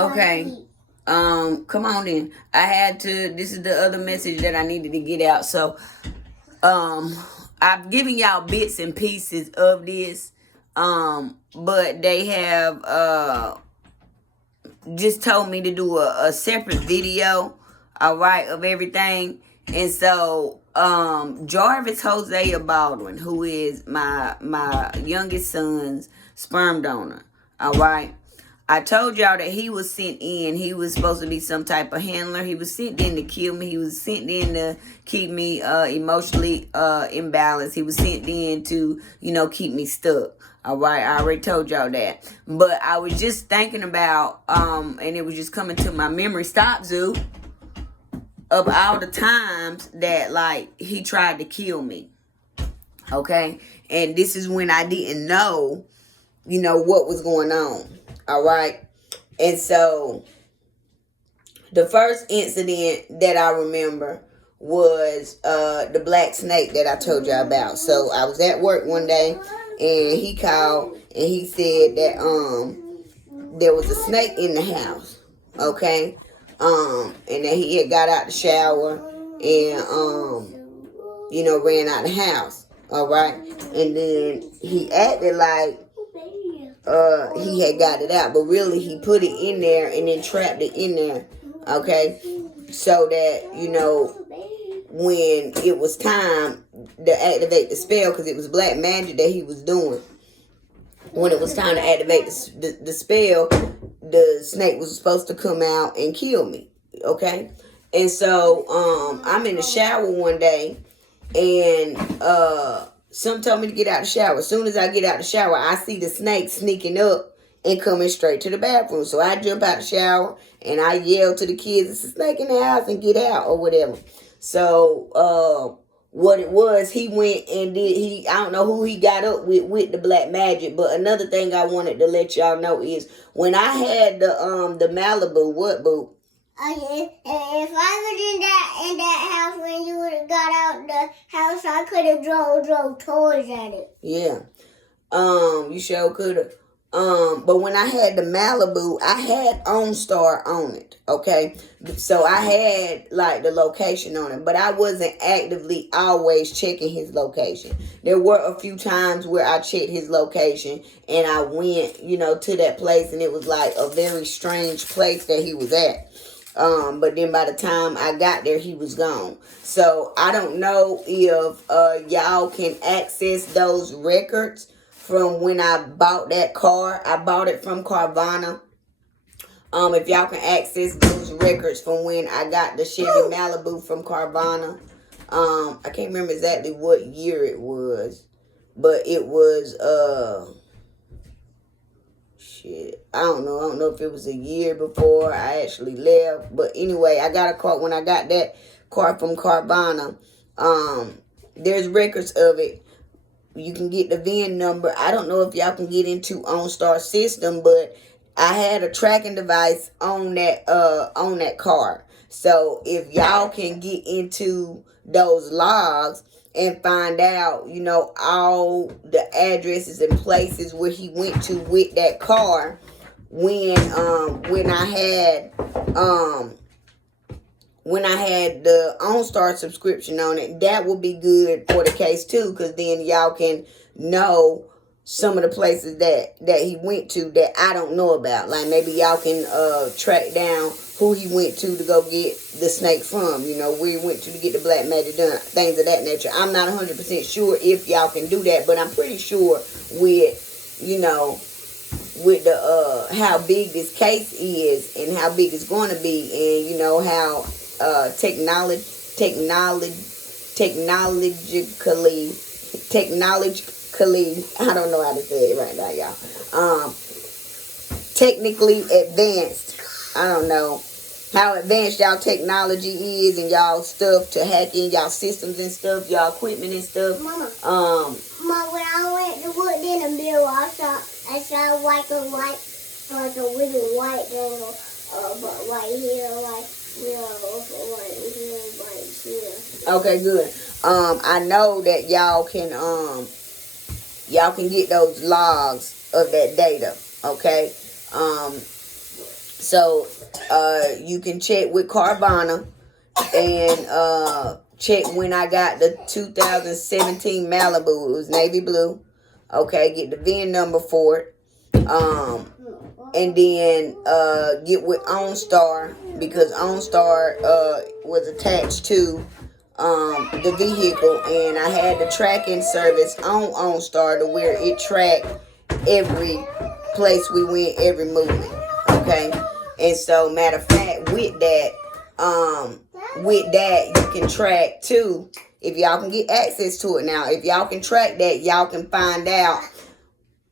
Okay. Come on in. I had to. This is the other message that I needed to get out. So, I've given y'all bits and pieces of this. But they have just told me to do a separate video, all right, of everything. And so, Jarvis Hosea Baldwin, who is my youngest son's sperm donor, all right. I told y'all that he was sent in. He was supposed to be some type of handler. He was sent in to kill me. He was sent in to keep me emotionally imbalanced. He was sent in to, keep me stuck. All right, I already told y'all that. But I was just thinking about, and it was just coming to my memory, stop, Zoo, of all the times that, like, he tried to kill me. Okay? And this is when I didn't know, what was going on. All right. And so the first incident that I remember was the black snake that I told you about. So I was at work one day and he called and he said that there was a snake in the house. Okay. And that he had got out the shower and ran out the house. All right. And then he acted like he had got it out, but really he put it in there and then trapped it in there, okay, so that, when it was time to activate the spell, because it was black magic that he was doing, when it was time to activate the spell, the snake was supposed to come out and kill me, okay. And so I'm in the shower one day and some told me to get out the shower. As soon as I get out the shower, I see the snake sneaking up and coming straight to the bathroom. So I jump out the shower and I yell to the kids, "It's a snake in the house," and get out or whatever. So what it was, he went and I don't know who he got up with the black magic. But another thing I wanted to let y'all know is when I had the Malibu, what, boo? If I was in that house when you would have got out the house, I could have drove toys at it. Yeah. You sure could have. But when I had the Malibu, I had OnStar on it, okay? So I had, like, the location on it, but I wasn't actively always checking his location. There were a few times where I checked his location, and I went, to that place, and it was, like, a very strange place that he was at. But then by the time I got there, he was gone. So I don't know if y'all can access those records from when I bought that car. I bought it from Carvana. If y'all can access those records from when I got the Chevy Malibu from Carvana. I can't remember exactly what year it was, but it was I don't know if it was a year before I actually left. But anyway, I got a car when I got that car from Carvana. There's records of it. You can get the VIN number. I don't know if y'all can get into OnStar system, but I had a tracking device on that car. So if y'all can get into those logs and find out, all the addresses and places where he went to with that car when I had the OnStar subscription on it, that would be good for the case too, because then y'all can know some of the places that he went to that I don't know about. Like maybe y'all can track down who he went to go get the snake from, where he went to get the black magic done, things of that nature. I'm not 100% sure if y'all can do that, but I'm pretty sure with, with the how big this case is and how big it's going to be, and how technologically, I don't know how to say it right now, y'all. Technically advanced. I don't know how advanced y'all technology is and y'all stuff to hack in y'all systems and stuff, y'all equipment and stuff. Mama, when I went to look in the mirror, I saw like a little white thing, but right here, like here. Okay, good. I know that y'all can get those logs of that data, okay? So you can check with Carvana and check when I got the 2017 Malibu. It was navy blue. Okay, get the VIN number for it. And then get with OnStar, because OnStar was attached to the vehicle, and I had the tracking service on OnStar to where it tracked every place we went, every movement. Okay, and so matter of fact, with that you can track too. If y'all can get access to it now, if y'all can track that, y'all can find out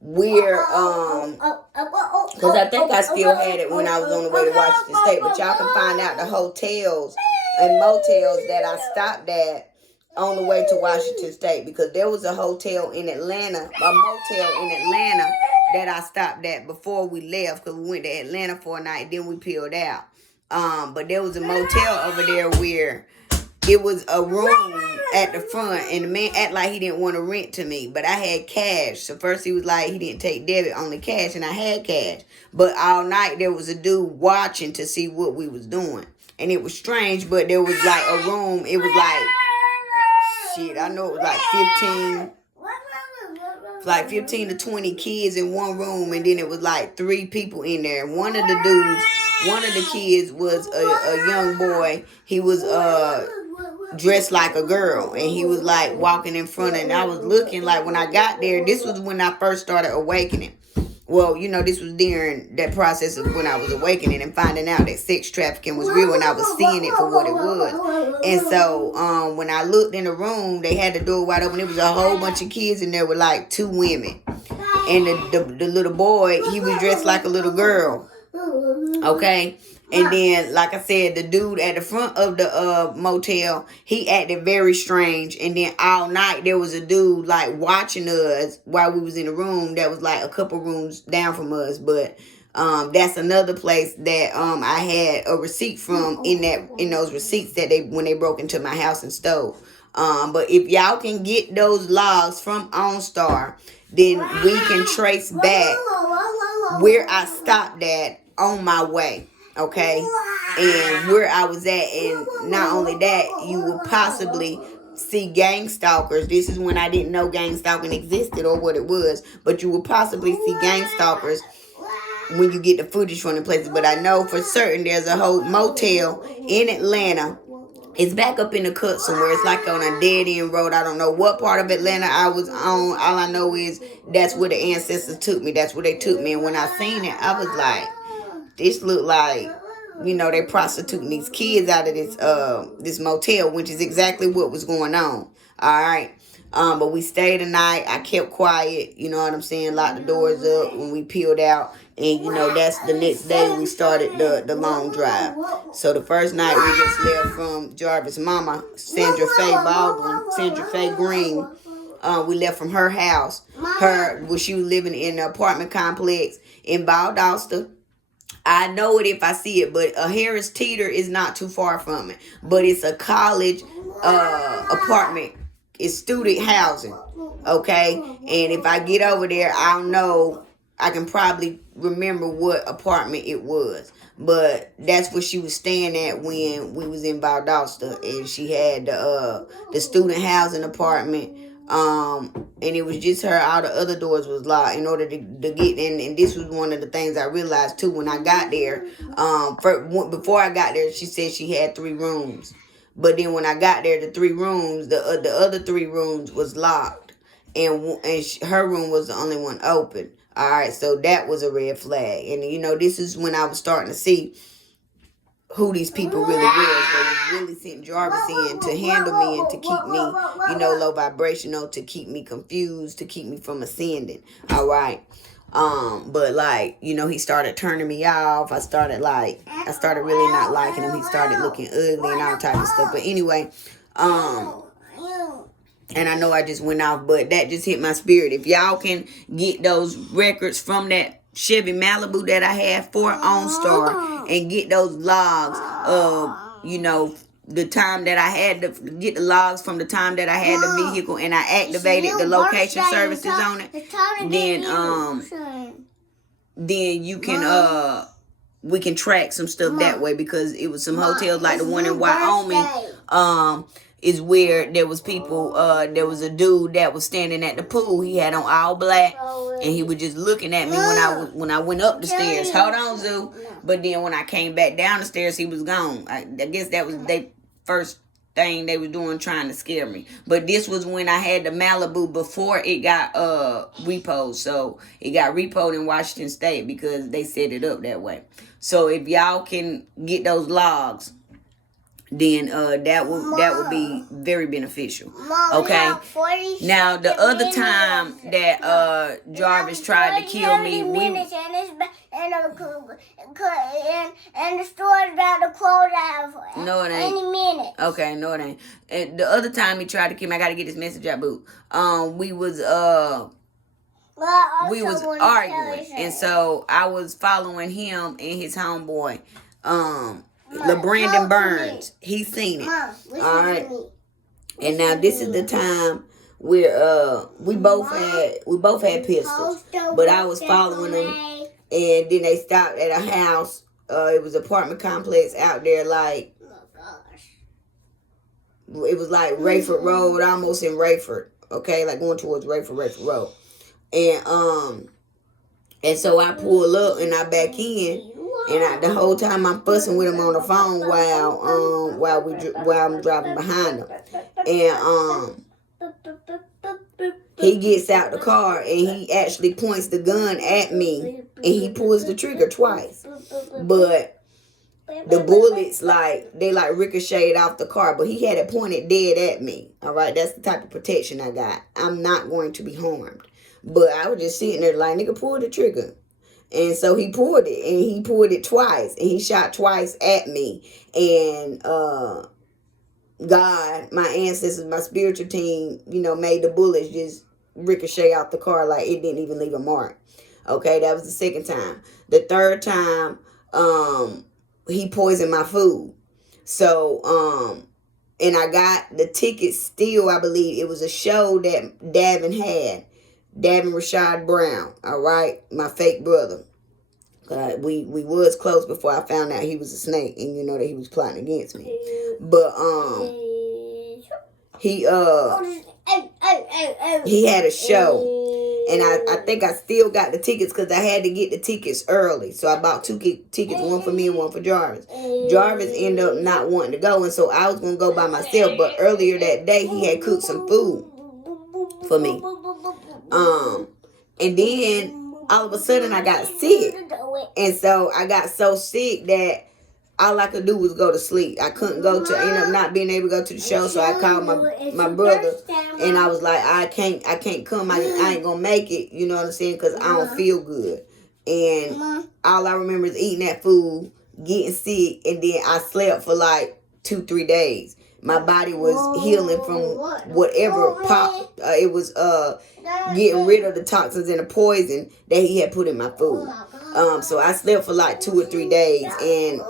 where because I think I still had it when I was on the way to Washington State, but y'all can find out the hotels and motels that I stopped at on the way to Washington State, because there was a hotel in Atlanta, a motel in Atlanta that I stopped at before we left, because we went to Atlanta for a night, then we peeled out. But there was a motel over there where it was a room at the front, and the man acted like he didn't want to rent to me, but I had cash. So first he was like he didn't take debit, only cash, and I had cash. But all night there was a dude watching to see what we was doing, and it was strange. But there was like a room. It was like shit. I know it was like 15 to 20 kids in one room, and then it was like 3 people in there. One of the kids was a young boy. He was dressed like a girl, and he was like walking in front, and I was looking like, when I got there, this was when I first started awakening. Well, this was during that process of when I was awakening and finding out that sex trafficking was real, and I was seeing it for what it was. And so when I looked in the room, they had the door wide open. There was a whole bunch of kids in there with like 2 women, and the little boy, he was dressed like a little girl. Okay. And then, like I said, the dude at the front of the motel, he acted very strange. And then all night, there was a dude, like, watching us while we was in the room that was, like, a couple rooms down from us. But that's another place that I had a receipt from in those receipts that when they broke into my house and stole. But if y'all can get those logs from OnStar, then we can trace back where I stopped at on my way. Okay, and where I was at, and not only that, you will possibly see gang stalkers. This is when I didn't know gang stalking existed or what it was, but you will possibly see gang stalkers when you get the footage from the places. But I know for certain there's a whole motel in Atlanta. It's back up in the cut somewhere. It's like on a dead end road. I don't know what part of Atlanta I was on. All I know is that's where the ancestors took me. That's where they took me. And when I seen it, I was like, this looked like, they prostituting these kids out of this motel, which is exactly what was going on. All right. But we stayed the night. I kept quiet. You know what I'm saying? Locked the doors up when we peeled out. And, that's the next day we started the long drive. So the first night we just left from Jarvis' mama, Sandra Faye Green. We left from her house. Where she was living in an apartment complex in Valdosta. I know it if I see it, but a Harris Teeter is not too far from it. But it's a college apartment. It's student housing, okay? And if I get over there, I'll know. I can probably remember what apartment it was. But that's where she was staying at when we was in Valdosta. And she had the student housing apartment. And it was just her. All the other doors was locked in order to get in. And this was one of the things I realized too when I got there. Before I got there, she said she had 3 rooms. But then when I got there, the 3 rooms, the other 3 rooms was locked, and her room was the only one open. All right, so that was a red flag. And this is when I was starting to see who these people really was. They was really sent Jarvis in to handle me and to keep me, low vibrational, to keep me confused, to keep me from ascending. All right. But he started turning me off. I started really not liking him. He started looking ugly and all type of stuff. But anyway, and I know I just went off, but that just hit my spirit. If y'all can get those records from that Chevy Malibu that I had for OnStar and get those logs of, the time that I had to get the logs from the time that I had the vehicle and I activated the location services on it, then then you can we can track some stuff that way, because it was some hotels like the one in Wyoming. Is where there was people, there was a dude that was standing at the pool. He had on all black, and he was just looking at me when I went up the stairs. Hold on, Zoo. But then when I came back down the stairs, he was gone. I guess that was their first thing they was doing, trying to scare me. But this was when I had the Malibu before it got repoed. So it got repoed in Washington State because they set it up that way. So if y'all can get those logs, then that would be very beneficial. Okay. Now the other time that Jarvis tried to kill me, and the store's about to close out no, it ain't. any minute. Okay, no, it ain't. And the other time he tried to kill me, I gotta get this message out, boo. We was arguing, and so I was following him and his homeboy, LeBrandon Burns. He's seen it. All right. And now this is the time where we both had pistols, but I was following them, and then they stopped at a house. It was an apartment complex out there, like it was like Rayford Road, almost in Rayford. Okay, like going towards Rayford Road, and so I pull up and I back in. And the whole time I'm fussing with him on the phone while I'm driving behind him, and he gets out the car and he actually points the gun at me and he pulls the trigger twice, but the bullets they ricocheted off the car, but he had it pointed dead at me. All right, that's the type of protection I got. I'm not going to be harmed, but I was just sitting there like, nigga, pull the trigger. And so he pulled it, and he pulled it twice, and he shot twice at me. And God, my ancestors, my spiritual team, made the bullets just ricochet out the car like it didn't even leave a mark. Okay, that was the second time. The third time, he poisoned my food. So, and I got the tickets still, I believe. It was a show that Davin had. Davin Rashad Brown, all right, my fake brother. We was close before I found out he was a snake, and you know that he was plotting against me. But he had a show, and I think I still got the tickets because I had to get the tickets early. So I bought two tickets, one for me and one for Jarvis. Jarvis ended up not wanting to go, and so I was gonna go by myself. But earlier that day, he had cooked some food for me. And then all of a sudden I got sick. And so I got so sick that all I could do was go to sleep. I couldn't end up not being able to go to the show. So I called my brother and I was like, I can't come. I ain't gonna make it. You know what I'm saying? Because I don't feel good. And all I remember is eating that food, getting sick, and then I slept for like 2-3 days. My body was healing from whatever popped. It was getting rid of the toxins and the poison that he had put in my food. So I slept for like 2 or 3 days. And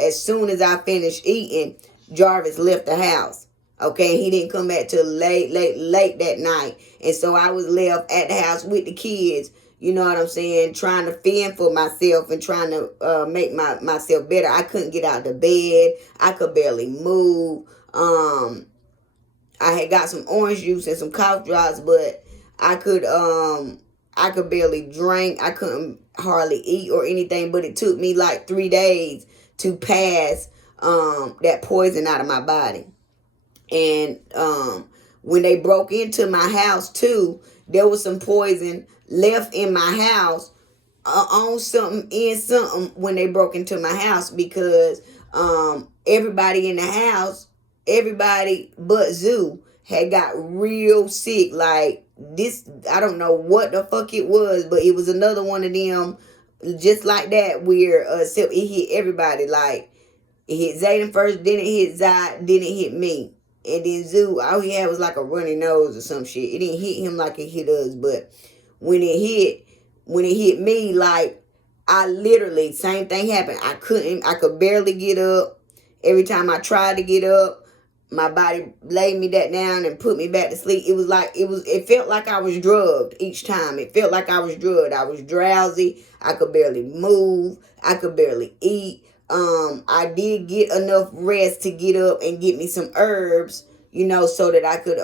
as soon as I finished eating, Jarvis left the house. Okay, he didn't come back till late that night. And so I was left at the house with the kids. You know what I'm saying? Trying to fend for myself and trying to make myself better. I couldn't get out of bed. I could barely move. I had got some orange juice and some cough drops, but I could barely drink. I couldn't hardly eat or anything, but it took me like 3 days to pass that poison out of my body. And when they broke into my house too, there was some poison left in my house on something, in something, when they broke into my house, because everybody in the house, everybody but Zoo, had got real sick. Like this, I don't know what the fuck it was, but it was another one of them just like that, where it hit everybody. Like it hit Zayden first, then it hit Zai, then it hit me. And then Zoo, all he had was like a runny nose or some shit. It didn't hit him like it hit us, but when it hit me, like I literally, same thing happened. I could barely get up. Every time I tried to get up, my body laid me that down and put me back to sleep. It felt like I was drugged each time. It felt like I was drugged. I was drowsy. I could barely move. I could barely eat. I did get enough rest to get up and get me some herbs, so that I could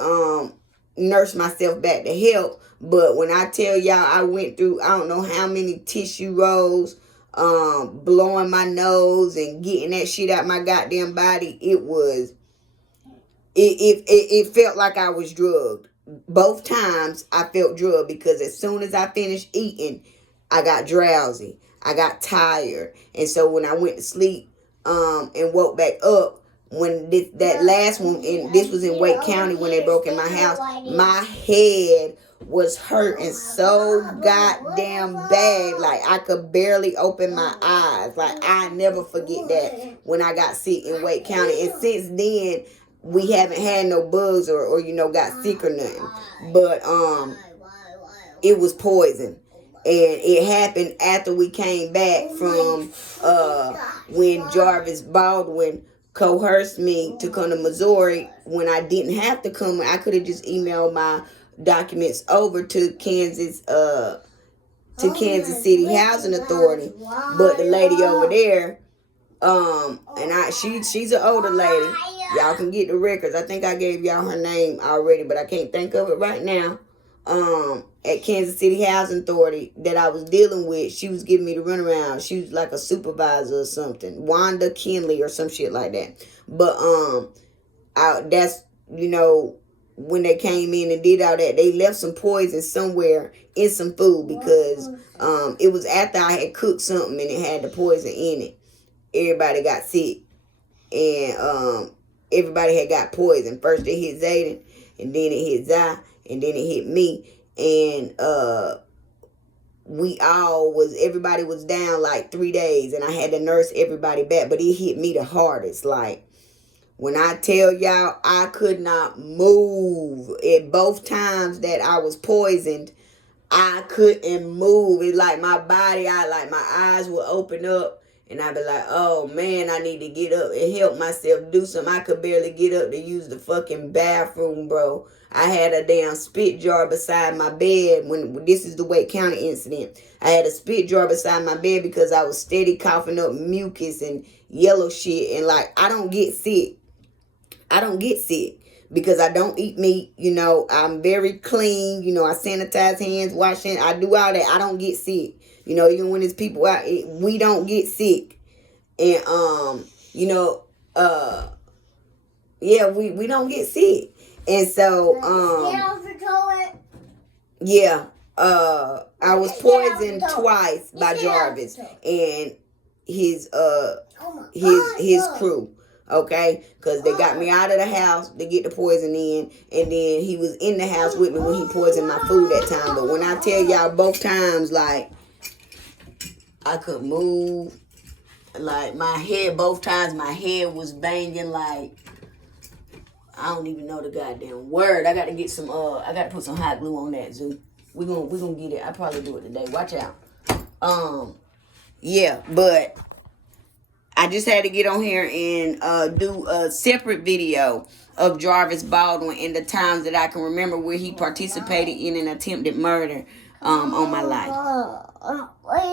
nurse myself back to health. But when I tell y'all, I went through I don't know how many tissue rolls, blowing my nose and getting that shit out my goddamn body. It felt like I was drugged. Both times I felt drugged, because as soon as I finished eating, I got drowsy. I got tired. And so when I went to sleep and woke back up, when that last one, and this was in Wake County when they broke in my house, my head was hurting so goddamn bad. Like, I could barely open my eyes. Like, I never forget that when I got sick in Wake County. And since then, we haven't had no bugs or got sick or nothing. But it was poison. And it happened after we came back from when Jarvis Baldwin coerced me to come to Missouri, when I didn't have to come. I could have just emailed my documents over to Kansas City Housing Authority. But the lady over there, she's an older lady. Y'all can get the records. I think I gave y'all her name already, but I can't think of it right now. At Kansas City Housing Authority that I was dealing with, she was giving me the runaround. She was like a supervisor or something, Wanda Kinley or some shit like that. But that's when they came in and did all that, they left some poison somewhere in some food, because it was after I had cooked something and it had the poison in it. Everybody got sick, and everybody had got poison. First it hit Zayden, and then it hit Zai, and then it hit me. And everybody was down like 3 days, and I had to nurse everybody back. But it hit me the hardest. Like, when I tell y'all, I could not move. At both times that I was poisoned, I couldn't move. It like my body, my eyes would open up, and I'd be like, oh man, I need to get up and help myself do something. I could barely get up to use the fucking bathroom, bro. I had a damn spit jar beside my bed when this is the Wake County incident. I had a spit jar beside my bed because I was steady coughing up mucus and yellow shit. And like, I don't get sick. I don't get sick because I don't eat meat. I'm very clean. I sanitize hands, wash hands. I do all that. I don't get sick. Even when there's people out, we don't get sick. And, we don't get sick. And so, I was poisoned twice by Jarvis and his crew. Okay, because they got me out of the house to get the poison in, and then he was in the house with me when he poisoned my food that time. But when I tell y'all, both times, like, I couldn't move. Like, both times my head was banging. Like, I don't even know the goddamn word. I got to get some. I got to put some hot glue on that, Zoo. We gonna get it. I probably do it today. Watch out. Yeah, but I just had to get on here and do a separate video of Jarvis Baldwin and the times that I can remember where he participated in an attempted murder on my life.